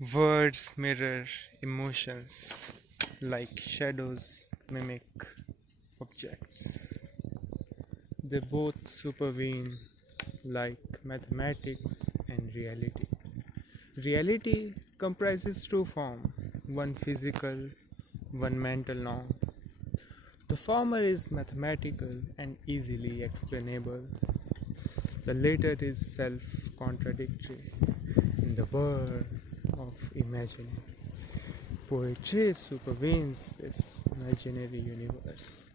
Words mirror emotions like shadows mimic objects. They both supervene like mathematics and reality. Reality comprises two forms, one physical, one mental norm. The former is mathematical and easily explainable. The latter is self contradictory in the world of imagining. Poetry supervenes this imaginary universe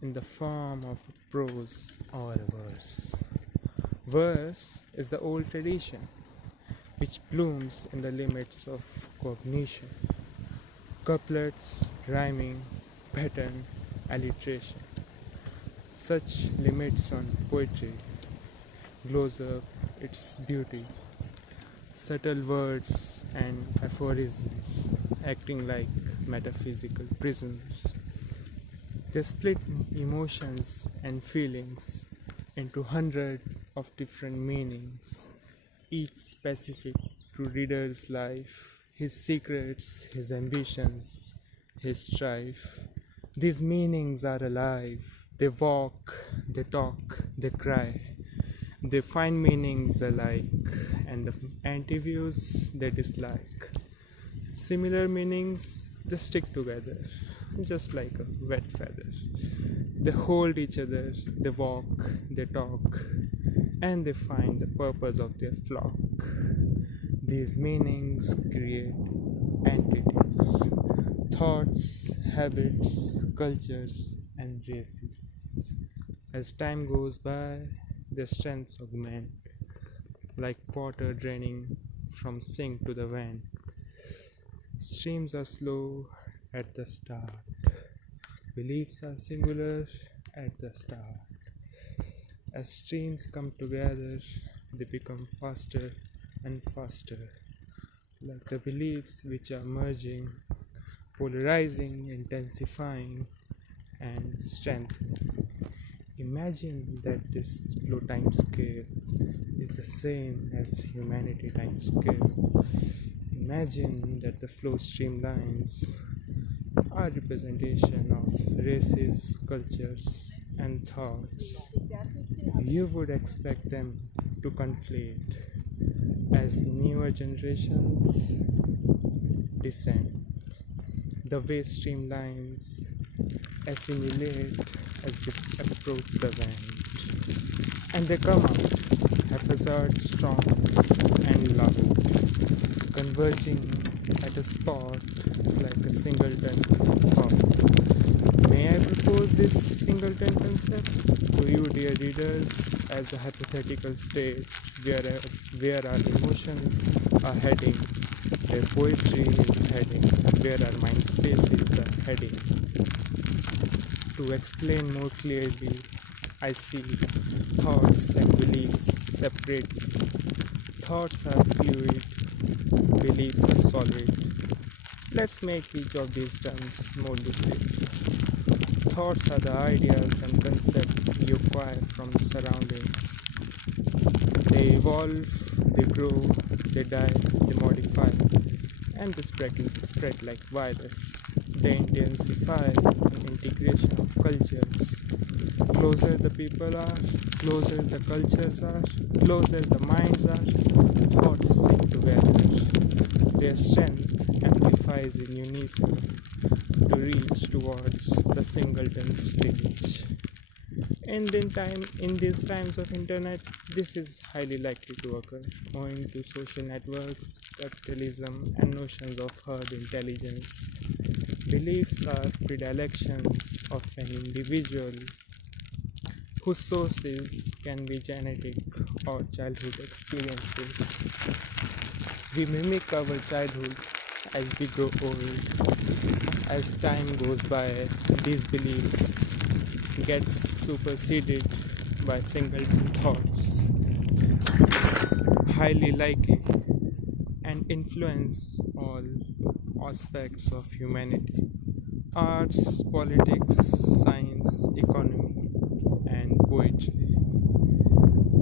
in the form of a prose or a verse. Verse is the old tradition which blooms in the limits of cognition. Couplets, rhyming, pattern, alliteration. Such limits on poetry glows up its beauty. Subtle words and aphorisms acting like metaphysical prisms. They split emotions and feelings into hundreds of different meanings, each specific to reader's life, his secrets, his ambitions, his strife. These meanings are alive. They walk, they talk, they cry. They find meanings alike, and the anti-views they dislike. Similar meanings, they stick together, just like a wet feather. They hold each other, they walk, they talk, and they find the purpose of their flock. These meanings create entities, thoughts, habits, cultures, and races. As time goes by, their strengths augment, like water draining from sink to the vent. Streams are slow at the start. Beliefs are singular at the start. As streams come together, they become faster and faster, like the beliefs which are merging, polarizing, intensifying, and strengthening. Imagine that this flow time scale is the same as humanity time scale. Imagine that the flow streamlines are representation of races, cultures, and thoughts. You would expect them to conflate as newer generations descend. The way streamlines assimilate as they approach the vent, and they come out haphazard, strong, and loud, converging at a spot like a singleton thought. May I propose this singleton concept to you, dear readers, as a hypothetical state where our emotions are heading, where poetry is heading, where our mind spaces are heading. To explain more clearly, I see thoughts and beliefs separately. Thoughts are fluid, beliefs are solid. Let's make each of these terms more lucid. Thoughts are the ideas and concepts you acquire from surroundings. They evolve, they grow, they die, they modify, and they spread like virus. They intensify in integration of cultures. Closer the people are, closer the cultures are, closer the minds are, thoughts sing together. Their strength amplifies in unison to reach towards the singleton stage. In these times of internet, this is highly likely to occur, owing to social networks, capitalism, and notions of herd intelligence. Beliefs are predilections of an individual whose sources can be genetic or childhood experiences. We mimic our childhood as we grow old. As time goes by, these beliefs get superseded by singleton thoughts, highly likely, and influence all aspects of humanity: arts, politics, science, economy, and poetry.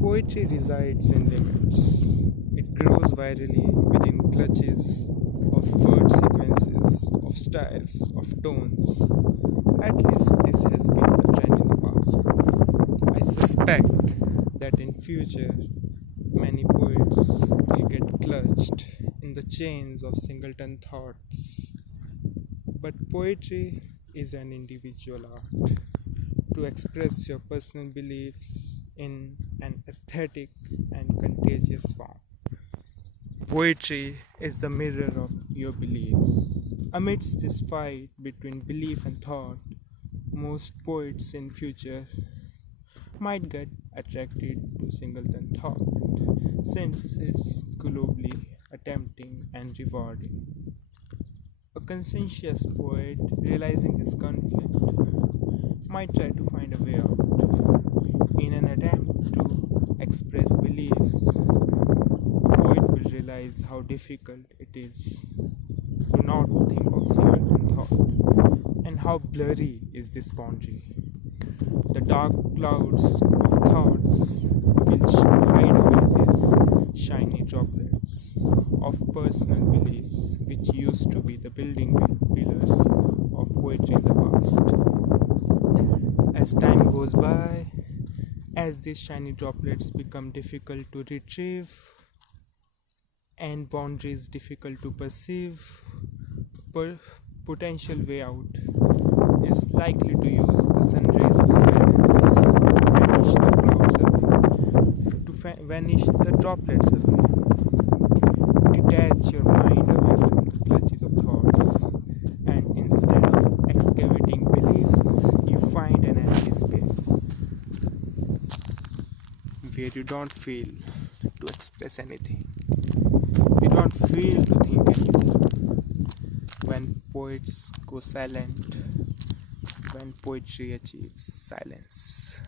Poetry resides in limits. It grows virally within clutches of word sequences, of styles, of tones. At least this has been the trend in the past. I suspect that in future many poets will get clutched in the chains of singleton thoughts. But poetry is an individual art to express your personal beliefs in an aesthetic and contagious form. Poetry is the mirror of your beliefs. Amidst this fight between belief and thought, most poets in future might get attracted to singleton thought since it's globally tempting and rewarding. A conscientious poet realizing this conflict might try to find a way out. In an attempt to express beliefs, the poet will realize how difficult it is to not think of singleton thought and how blurry is this boundary. The dark clouds of thoughts will hide away these shiny droplets of personal beliefs which used to be the building pillars of poetry in the past. As time goes by, as these shiny droplets become difficult to retrieve and boundaries difficult to perceive, a potential way out is likely to use the sun rays of silence to vanish the clouds away, to vanish the droplets away. Detach your mind away from the clutches of thoughts, and instead of excavating beliefs, you find an empty space where you don't feel to express anything. You don't feel to think anything. When poets go silent, when poetry achieves silence.